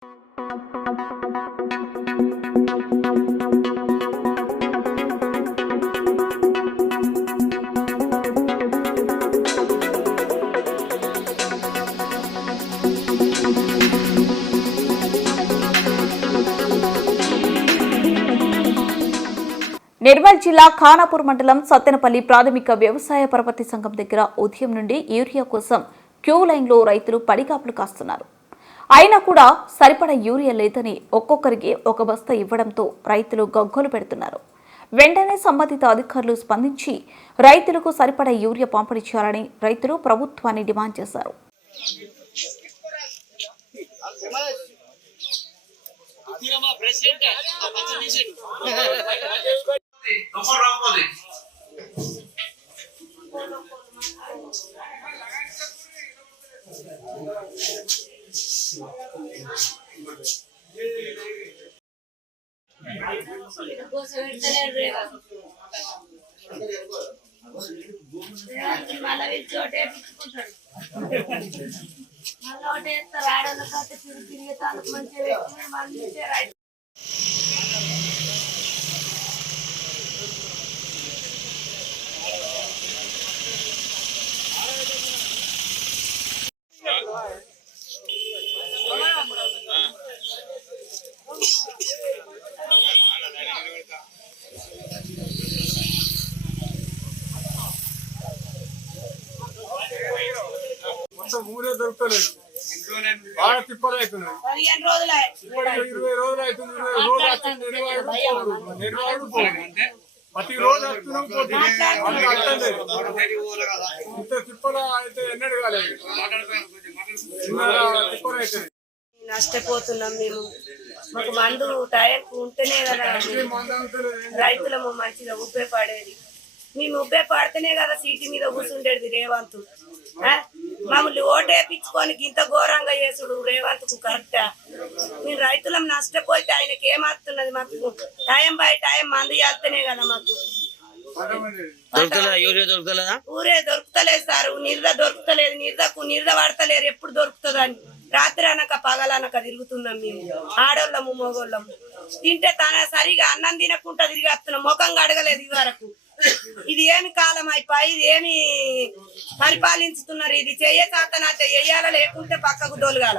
నిర్మల్ జిల్లా ఖానాపూర్ మండలం సత్తెనపల్లి ప్రాథమిక వ్యవసాయ పరపతి సంఘం దగ్గర ఉదయం నుండి యూరియా కోసం క్యూ లైన్లో రైతులు పడిగాపులు కాస్తున్నారు. అయినా కూడా సరిపడా యూరియా లేదని ఒక్కొక్కరికి ఒక బస్తా ఇవ్వడంతో రైతులు గగ్గోలు పెడుతున్నారు. వెంటనే సంబంధిత అధికారులు స్పందించి రైతులకు సరిపడా యూరియా పంపిణీ చేయాలని రైతులు ప్రభుత్వాన్ని డిమాండ్ చేశారు. ఊరే దొరకలేదు, బాగా తిప్పలు అవుతున్నాయి. 20 రోజులు అవుతుంది. 20 రోజులు వస్తుంది. ప్రతి రోజు వస్తున్నాం, ఇంత తిప్పలు అయితే ఎన్నడు కాలేదు. తిప్పలు అవుతుంది. నష్టపోతున్నాం మేము. మాకు మందు టైంకు ఉంటేనే కదా రైతులము మంచిగా ఉపయోగపడేది. మేము ఉపయోగపడితేనే కదా సీటు మీద కూర్చుండేది రేవంత్. మమ్మల్ని ఓటేపించుకొని ఇంత ఘోరంగా చేసుడు రేవంత్కు కరెక్టా? మేము రైతులం నష్టపోతే ఆయనకి ఏమవుతున్నది? మాకు టైం బై టైం మందు చేస్తేనే కదా మాకు ఊరే దొరుకుతలేదు సార్. నిర్ద దొరుకుతలేదు, నిర్ద పడతలేరు. ఎప్పుడు దొరుకుతుందని రాత్రి అనక పగలనక తిరుగుతున్నాం మేము. ఆడోళ్ళము మగోళ్ళము తింటే తన సరిగా అన్నం తినకుండా తిరిగి వస్తున్నాం. ముఖంగా అడగలేదు ఇది వరకు. ఇది ఏమి కాలం అయిపోయి, ఇది ఏమి పరిపాలించుతున్నారు? ఇది చెయ్య సాతన చెయ్యాల, లేకుంటే పక్కకు దొలగాల.